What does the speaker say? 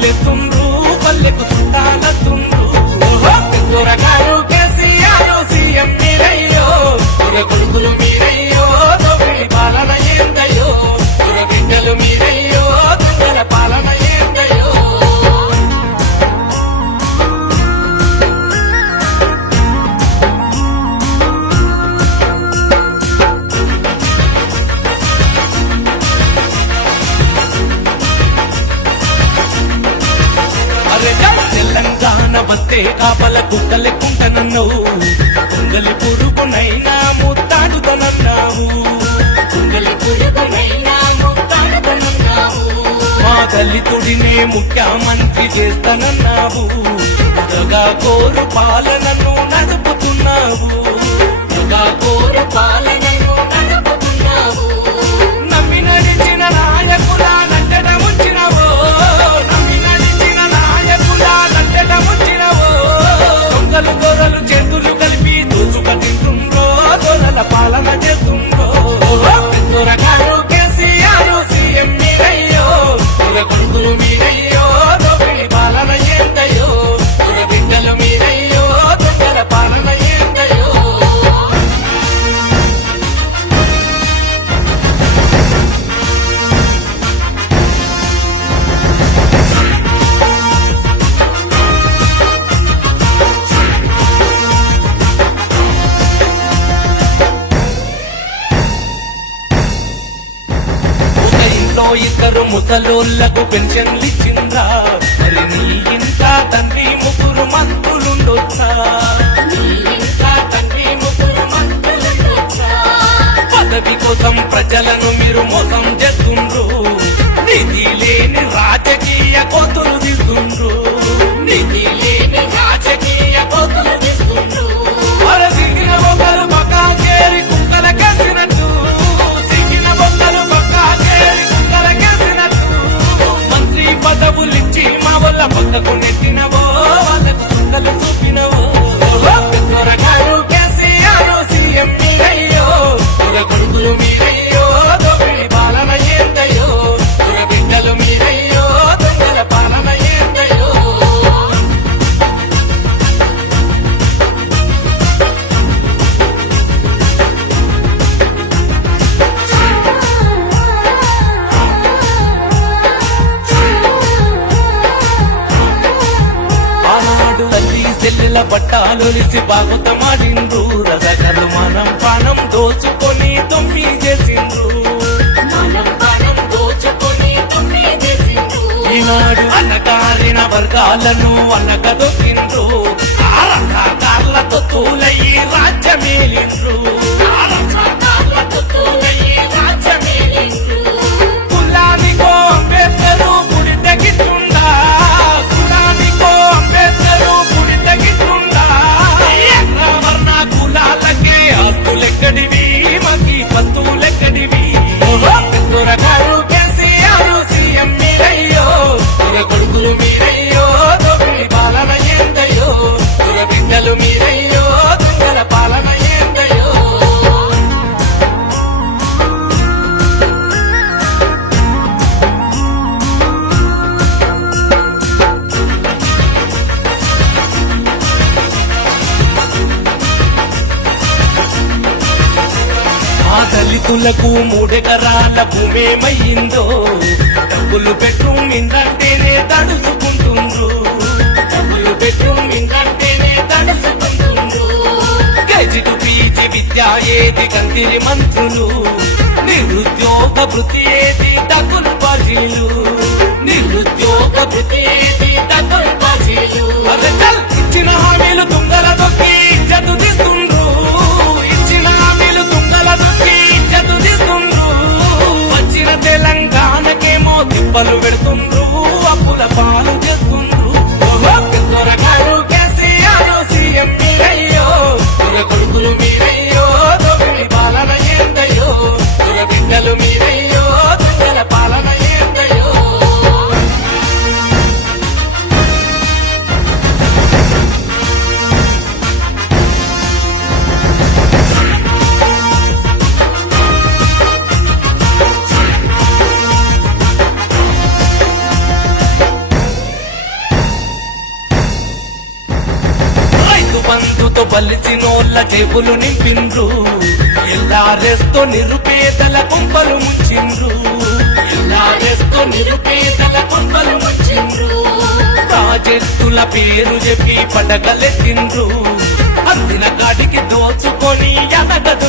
ಗಾಲೆ ತುಂಬ್ರು ಪಲ್ಯಕ್ಕೂ ಸುಂಡಾಲ ತುಂಬ್ರು ಓಹೋ కుక్కలెక్కుంటనన్నావు కుంగలి పురుగునైనా ముత్తాడుతనన్నావు దొంగలి పురుగునైనా ముత్తాడుతనన్నావు మా దళితుడినే ముఖ్యమంత్రి చేస్తానన్నావు. కోరు పాలనను నడుపుతున్నావు. ముసలోళ్ళకు పెన్షన్లు ఇచ్చిందా మరి నీ ఇంకా తండ్రి ముగ్గురు మంత్రులుండొచ్చా? తండ్రి పదవి కోసం ప్రజలను మీరు మోసం చేస్తుండ్రు. నిధి లేని రాజకీయ కోతులు 那光年。సెల్లుల పట్టాలొలిసి బాగుతమాడిండ్రు రసగలు మనం పానం దోచుకొని తొమ్మి చేసిండ్రు. ఈనాడు అన్నగారిన వర్గాలను అన్నగదొక్కిండ్రు ఆ రకాలతో తూలయ్యి రాజ్యమేలిండ్రు. రైతులకు మూడెకరాల భూమేమయ్యిందో డబ్బులు బెడ్రూమ్ ఇందంటేనే తడుసుకుంటుండ్రు డబ్బులు బెడ్రూమ్ ఇందంటేనే తడుసుకుంటుండ్రు గజిటు టు విద్య ఏది కందిరి మంత్రులు నిరుద్యోగ వృత్తి ఏది డబ్బులు బాజీలు. నిరుద్యోగ వృత్తి ఏది వలిసినోళ్ళ బలిసినోళ్ళ జేబులు నింపిండ్రు. ఎల్లారెస్తో నిరుపేదల కొంపలు ముంచిండ్రు. ఎల్లారెస్తో నిరుపేదల కొంపలు ముంచిండ్రు. ప్రాజెక్టుల పేరు చెప్పి పడగలెత్తిండ్రు. అందిన కాడికి దోచుకొని ఎనగదు